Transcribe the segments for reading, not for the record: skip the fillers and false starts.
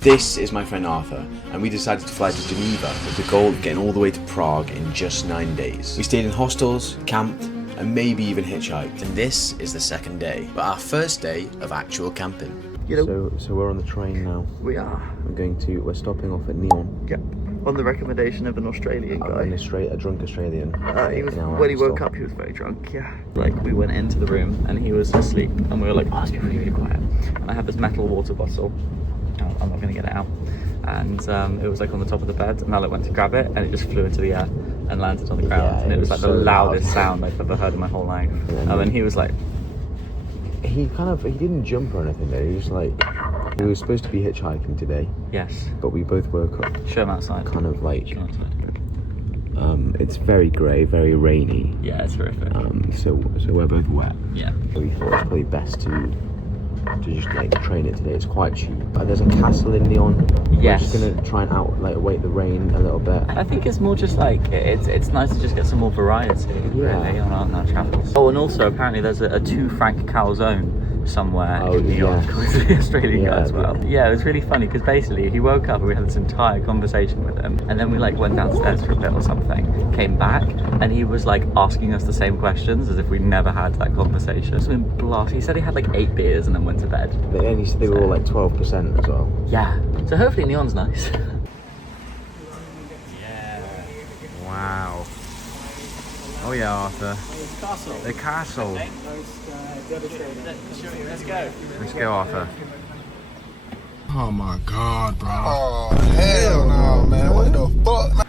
This is my friend Arthur, and we decided to fly to Geneva with the goal of getting all the way to Prague in just 9 days. We stayed in hostels, camped, and maybe even hitchhiked. And this is the second day, but our first day of actual camping. So we're on the train now. We are. We're stopping off at Nyon. Yep. On the recommendation of an Australian guy. A drunk Australian. When he woke up, he was very drunk, yeah. Like, we went into the room and he was asleep, and we were like, oh, it's been really, really quiet. And I have this metal water bottle. I'm not going to get it out. And it was like on the top of the bed, and I went to grab it, and it just flew into the air and landed on the ground. Yeah, and it was like so the loudest sound I've ever heard in my whole life. And he was like... He didn't jump or anything though. He was like... We were supposed to be hitchhiking today. Yes. But we both woke up. Show him outside. Kind of like... Show him outside. It's very grey, very rainy. Yeah, it's horrific. So we're both wet. Yeah. So we thought it's probably best to just like train it today. It's quite cheap. There's a castle in Nyon. Yes. We're just gonna try and wait the rain a little bit. I think it's more just like it's nice to just get some more variety really on our travels. Oh, and also apparently there's a 2 franc calzone somewhere in New York with the Australian guy as well. Yeah, it was really funny because basically he woke up and we had this entire conversation with him, and then we like went downstairs for a bit or something, came back, and he was like asking us the same questions as if we'd never had that conversation. So blast. He said he had like 8 beers and then went to bed. And he said they were all like 12% as well. Yeah. So hopefully Nyon's nice. Yeah. Wow. Oh yeah, Arthur. Castle. The castle. Let's go. Let's go, Arthur. Oh my God, bro. Oh, hell no, man. What the fuck?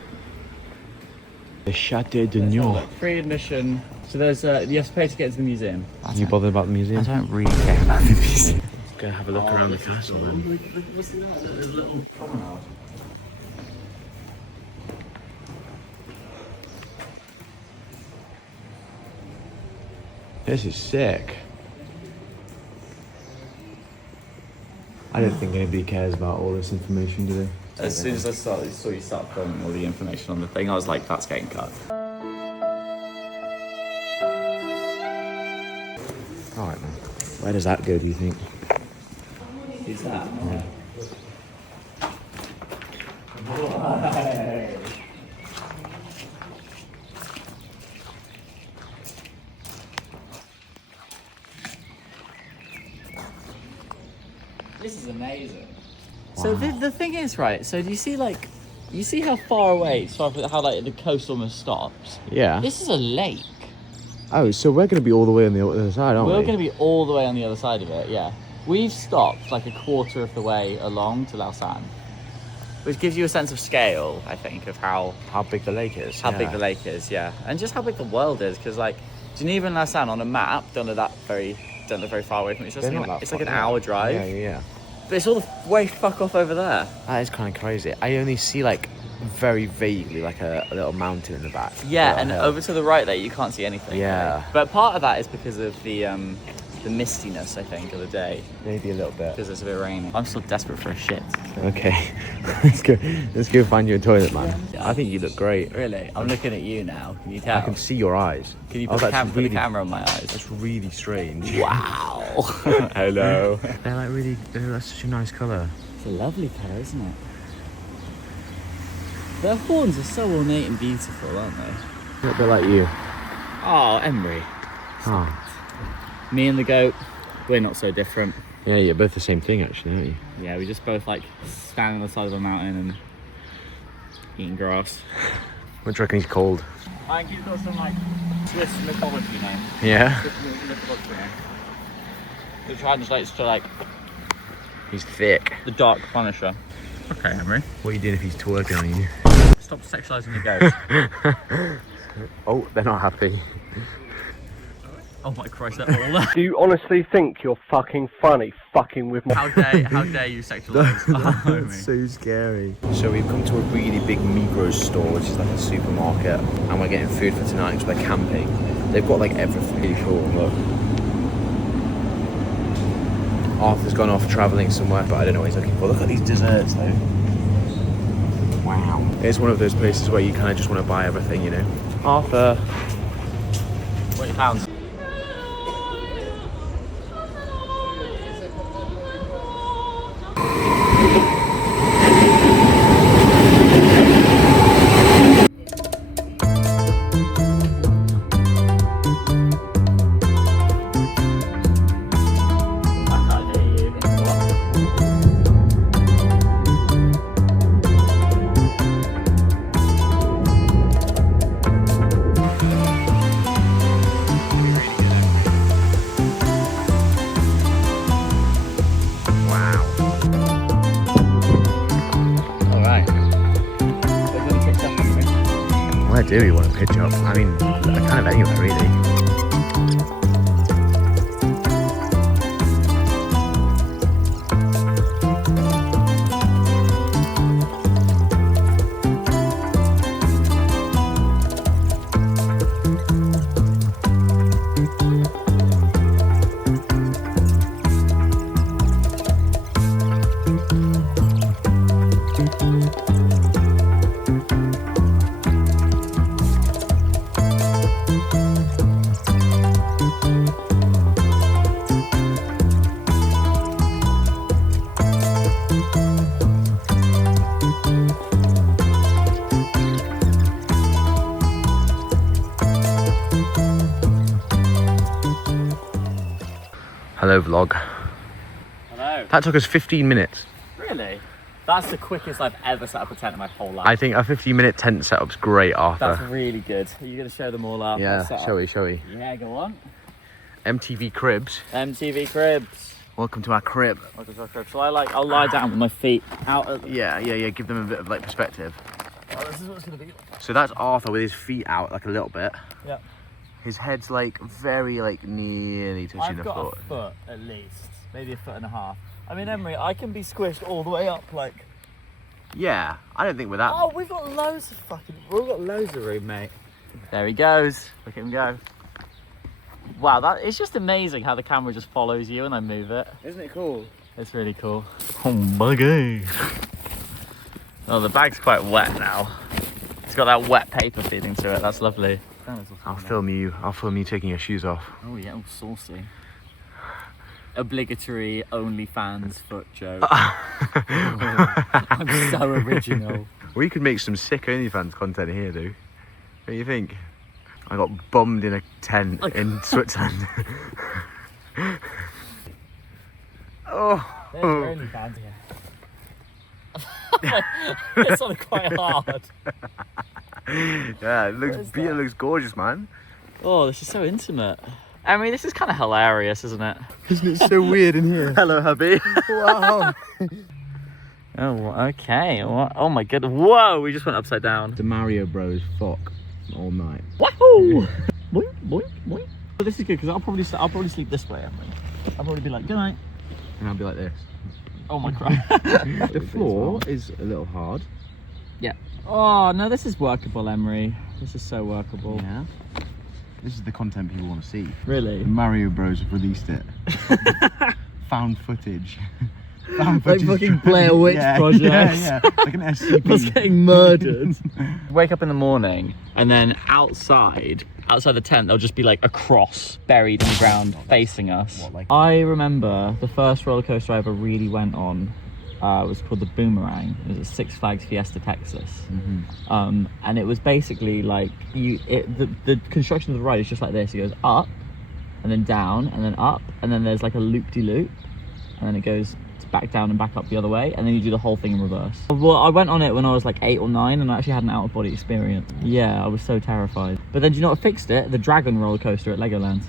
The Château de Nyon. Free admission. So there's you have to pay to get into the museum. You bothered about the museum? I don't really care about the museum. Let's go have a look around the castle then. There's a little promenade. This is sick. I don't think anybody cares about all this information, do they? As soon as I saw you start filming all the information on the thing, I was like, that's getting cut. Alright man. Where does that go, do you think? Who's that? Yeah. This is amazing. Wow. So the thing is, right, so do you see how far away, how like the coast almost stops? Yeah. This is a lake. Oh, so we're going to be all the way on the other side, aren't we? We're going to be all the way on the other side of it, yeah. We've stopped like a quarter of the way along to Lausanne, which gives you a sense of scale, I think, of how big the lake is. big the lake is, yeah. And just how big the world is, because like Geneva and Lausanne on a map don't look very far away from each other. It's like an hour drive. Yeah. But it's all the way fuck off over there. That is kind of crazy. I only see like very vaguely like a little mountain in the back. Yeah, and over to the right there you can't see anything. Yeah. Right? But part of that is because of the mistiness, I think, of the day. Maybe a little bit. Because it's a bit rainy. I'm still desperate for a shit. So. Okay. Let's go find you a toilet, man. Yeah. I think you look great. Really? I'm looking at you now. Can you tell? I can see your eyes. Can you put the camera on my eyes? That's really strange. Wow. Hello. They're like really, that's such a nice colour. It's a lovely colour, isn't it? Their horns are so ornate and beautiful, aren't they? A bit like you. Oh, Emery. Oh. Me and the goat, we're not so different. Yeah, you're both the same thing actually, aren't you? Yeah, we just both like standing on the side of a mountain and eating grass. What do you reckon he's called? I think he's got some like Swiss mythology name. Yeah? Swiss mythology name. Which translates to like... He's thick. The Dark Punisher. Okay, Emery. What are you doing if he's twerking on you? Stop sexualising the goat. Oh, they're not happy. Oh my Christ, they're all... Do you honestly think you're fucking funny fucking with me? How dare you sexualise That's so scary. So we've come to a really big Migros store, which is like a supermarket, and we're getting food for tonight because we're camping. They've got like everything. Really cool, look. Arthur's gone off travelling somewhere, but I don't know what he's looking for. Look at these desserts though. Wow. It's one of those places where you kind of just want to buy everything, you know. Arthur. £20. Where do we want to pitch up? I mean, kind of anywhere really. Hello vlog. Hello. That took us 15 minutes. Really? That's the quickest I've ever set up a tent in my whole life. I think a 15-minute tent setup's great, Arthur. That's really good. Are you going to show them all up? Yeah, shall we? Yeah, go on. MTV Cribs. MTV Cribs. Welcome to our crib. Welcome to our crib. Shall I I'll lie down with my feet out at Yeah, give them a bit of like perspective. Oh, this is what it's going to be. So that's Arthur with his feet out like a little bit. Yeah. His head's like very like nearly touching the I've got floor. a foot at least. Maybe a foot and a half. I mean, Emery, I can be squished all the way up like... Yeah, I don't think we're that. Oh, we've got loads of room, mate. There he goes. Look at him go. Wow, it's just amazing how the camera just follows you and I move it. Isn't it cool? It's really cool. Oh my god. Oh, the bag's quite wet now. It's got that wet paper feeling to it. That's lovely. I'll film you taking your shoes off. Oh yeah, all saucy. Obligatory OnlyFans foot joke. I'm so original. We could make some sick OnlyFans content here, dude. What do you think? I got bummed in a tent in Switzerland. Oh. There's your OnlyFans here. It's on quite hard. Yeah, it looks gorgeous, man. Oh, this is so intimate. I mean, this is kind of hilarious, isn't it? Isn't it so weird in here? Hello, hubby. Wow. Oh, okay. Oh my goodness. Whoa, we just went upside down. The Mario Bros fuck all night. Wahoo! Boing, boing, boing. But this is good because I'll probably sleep this way, Emily. I'll probably be like, good night. And I'll be like this. Oh my god. The floor is a little hard. Yeah. Oh no, this is workable, Emery. This is so workable. Yeah. This is the content people want to see. Really? The Mario Bros have released it. Found footage. Like fucking Blair Witch Project. Yeah. Like an SCP. I was getting murdered. Wake up in the morning and then outside the tent there'll just be like a cross buried in the ground facing us. I remember the first roller coaster I ever really went on was called the Boomerang. It was at Six Flags Fiesta, Texas. Mm-hmm. And it was basically like the construction of the ride is just like this. It goes up and then down and then up and then there's like a loop-de-loop and then it goes back down and back up the other way and then you do the whole thing in reverse. Well, I went on it when I was like 8 or 9 and I actually had an out-of-body experience. Yeah, I was so terrified. But then do you know what fixed it? The Dragon roller coaster at Legoland.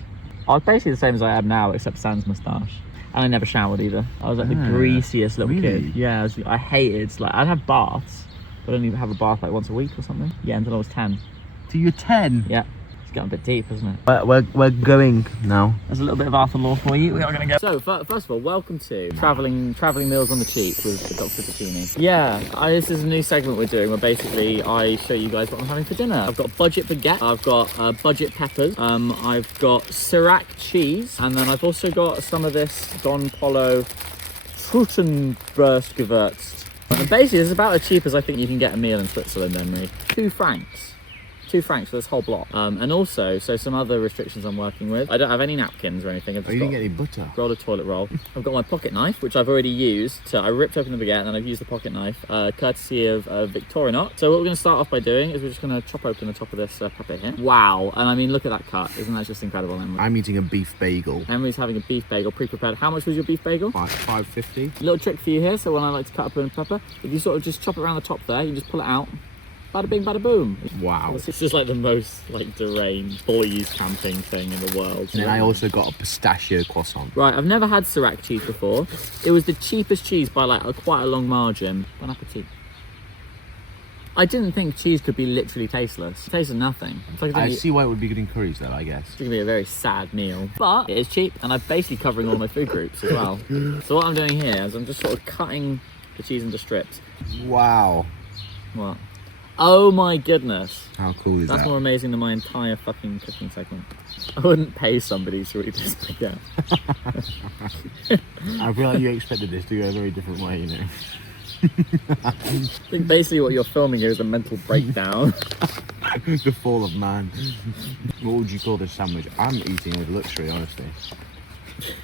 I was basically the same as I am now except sans moustache. And I never showered either. I was like the greasiest little kid. Yeah, I hated, like I'd have baths, but I'd only have a bath like once a week or something. Yeah, until I was 10. So you're 10? Yeah. It's getting a bit deep, isn't it? We're going now. There's a little bit of Arthur lore for you. We are going to go. So, first of all, welcome to Travelling Meals on the Cheap with Dr. Bikini. Yeah, this is a new segment we're doing where basically I show you guys what I'm having for dinner. I've got budget baguette, I've got budget peppers, I've got Sirac cheese, and then I've also got some of this Don Polo Fruitenbrustgewürzt. And basically, it's about as cheap as I think you can get a meal in Switzerland, Emery. 2 francs. 2 francs for this whole block. And also, so some other restrictions I'm working with. I don't have any napkins or anything. I've just you didn't get any butter? Rolled a toilet roll. I've got my pocket knife, which I've already used. I ripped open the baguette and then I've used the pocket knife, courtesy of Victorinox. So what we're going to start off by doing is we're just going to chop open the top of this puppet here. Wow. And I mean, look at that cut. Isn't that just incredible, Emery? I'm eating a beef bagel. Emery's having a beef bagel pre-prepared. How much was your beef bagel? $5.50. Little trick for you here. So when I like to cut open a pepper, if you sort of just chop it around the top there, you can just pull it out. Bada bing, bada boom. Wow. This is like the most like deranged boys camping thing in the world. And then I also got a pistachio croissant. Right, I've never had Sirac cheese before. It was the cheapest cheese by like quite a long margin. Bon appetit. I didn't think cheese could be literally tasteless. It tasted nothing. It's like I see why it would be good in curries though, I guess. It's going to be a very sad meal. But it is cheap, and I'm basically covering all my food groups as well. So what I'm doing here is I'm just sort of cutting the cheese into strips. Wow. What? Oh my goodness. How cool is that? That's more amazing than my entire fucking cooking segment. I wouldn't pay somebody to eat this big out. I feel like you expected this to go a very different way, you know. I think basically what you're filming here is a mental breakdown. The fall of man. What would you call this sandwich? I'm eating with luxury, honestly.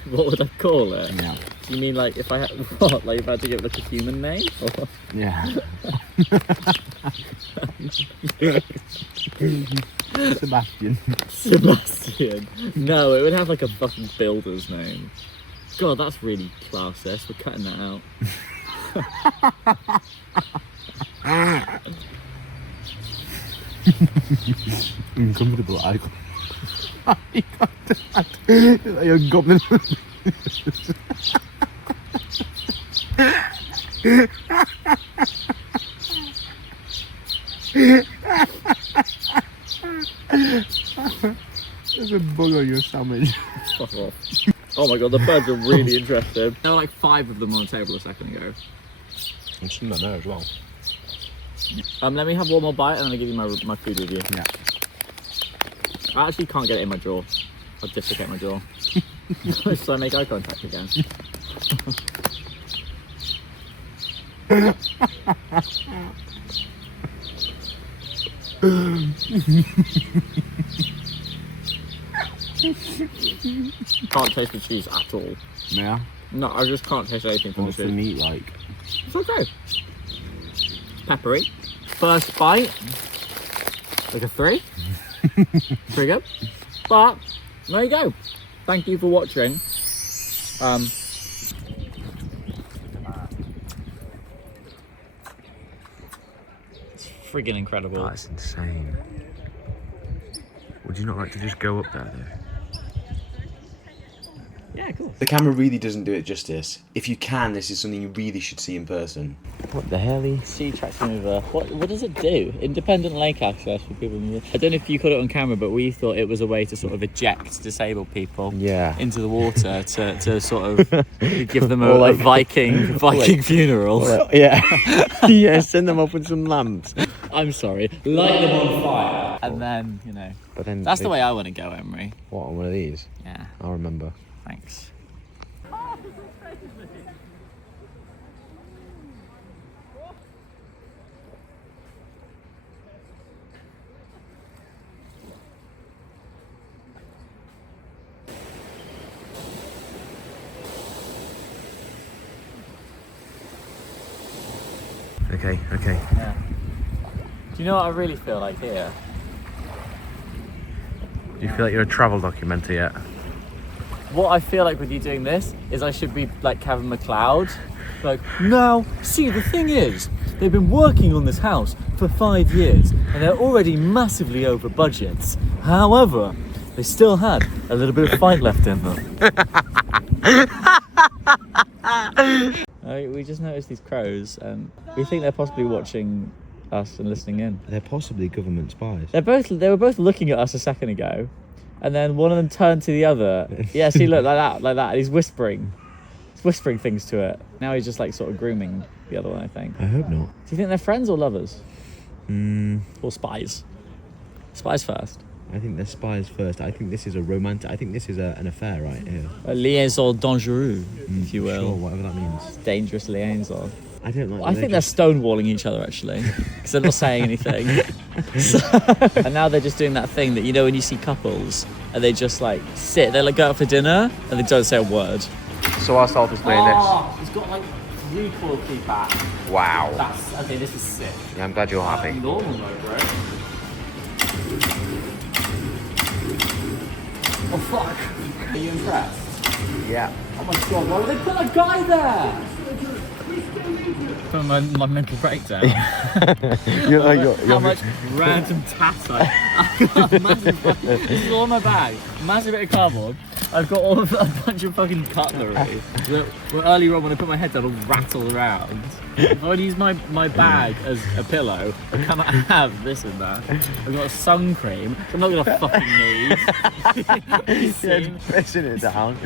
What would I call it? Yeah. Do you mean like if I had what? Like if I had to give it like a human name? Or? Yeah. Sebastian. Sebastian. No, it would have like a fucking builder's name. God, that's really classist. We're cutting that out. Uncomfortable eye contact. You're goblin. There's a bug on your sandwich. Fuck off. Oh my god, the birds are really interested. There were like 5 of them on the table a second ago. And some there as well. Let me have one more bite and then I'll give you my food review. Yeah. I actually can't get it in my jaw. I'll dislocate my jaw. So I make eye contact again. Can't taste the cheese at all. Yeah. No, I just can't taste anything from What's the the cheese. meat like? It's okay. Peppery. First bite, like a 3. Pretty good. But there you go. Thank you for watching. It's friggin' incredible. That's insane. Would you not like to just go up there though? Yeah, cool. The camera really doesn't do it justice. If you can, this is something you really should see in person. What the hell? Sea tracks mover. What does it do? Independent lake access for people. I don't know if you caught it on camera, but we thought it was a way to sort of eject disabled people into the water to sort of give them a Viking funeral. Yeah. Yeah, send them up with some lamps. I'm sorry. Light them on fire. And then, you know. But then That's the way I want to go, Emery. What, on one of these? Yeah. I'll remember. Thanks. Okay. Yeah. Do you know what I really feel like here? Do you feel like you're a travel documenter yet? What I feel like with you doing this is I should be like Kevin McLeod. Like, now, see, the thing is, they've been working on this house for 5 years and they're already massively over budgets. However, they still had a little bit of fight left in them. We just noticed these crows and we think they're possibly watching us and listening in. They're possibly government spies. They were both looking at us a second ago, and then one of them turned to the other. Yeah, see, look, like that. And he's whispering things to it. Now he's just like sort of grooming the other one, I think. I hope not. Do you think they're friends or lovers? Or spies? Spies first. I think they're spies first. I think this is a romantic. I think this is an affair right here. A liaison dangereux, if you will. Sure, whatever that means. Dangerous liaison. I don't like. I think they're stonewalling each other actually, because they're not saying anything. And now they're just doing that thing that, you know, when you see couples and they just like sit, they like go out for dinner and they don't say a word. So I'll start displaying It's got like recoil feedback. this. Wow. That's okay. This is sick. Yeah, I'm glad you're happy. Normal mode, bro. Oh fuck! Are you impressed? Yeah. Oh my god! Why would they put a guy there? From my mental breakdown. How much random tat I got. Massive, this is all in my bag. Massive bit of cardboard. I've got all of a bunch of fucking cutlery. Well, earlier on when I put my head down, it'll rattle around. If I would use my bag as a pillow, I cannot have this in there. I've got a sun cream, which I'm not gonna fucking need. You're pressing it down.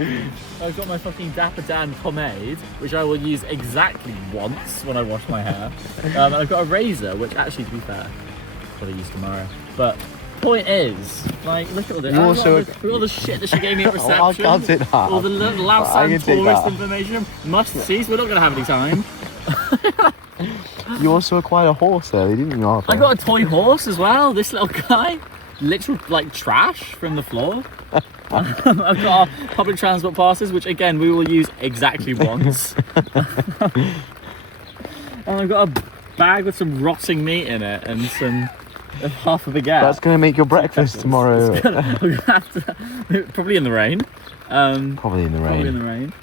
I've got my fucking Dapper Dan pomade, which I will use exactly once when I wash my hair. And I've got a razor, which actually, to be fair, I'll probably use tomorrow. But point is, like, look at all this. Look at all the shit that she gave me at reception. I can't take that. All the Lausanne tourist information. Must-sees. We're not going to have any time. You also acquired a horse there, didn't you, Arthur? I got a toy horse as well. This little guy, literal like trash from the floor. I've got our public transport passes, which again we will use exactly once. And I've got a bag with some rotting meat in it and some half a baguette. That's going to make your breakfast tomorrow. Probably in the rain. Probably in the rain. Probably in the rain.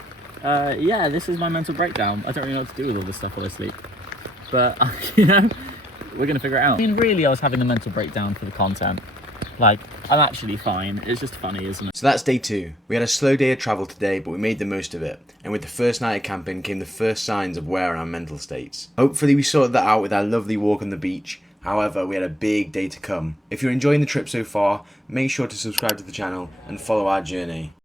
Yeah, this is my mental breakdown. I don't really know what to do with all this stuff while I sleep. But, you know, we're going to figure it out. I mean, really, I was having a mental breakdown for the content. Like, I'm actually fine. It's just funny, isn't it? So that's day 2. We had a slow day of travel today, but we made the most of it. And with the first night of camping came the first signs of wear on our mental states. Hopefully we sorted that out with our lovely walk on the beach. However, we had a big day to come. If you're enjoying the trip so far, make sure to subscribe to the channel and follow our journey.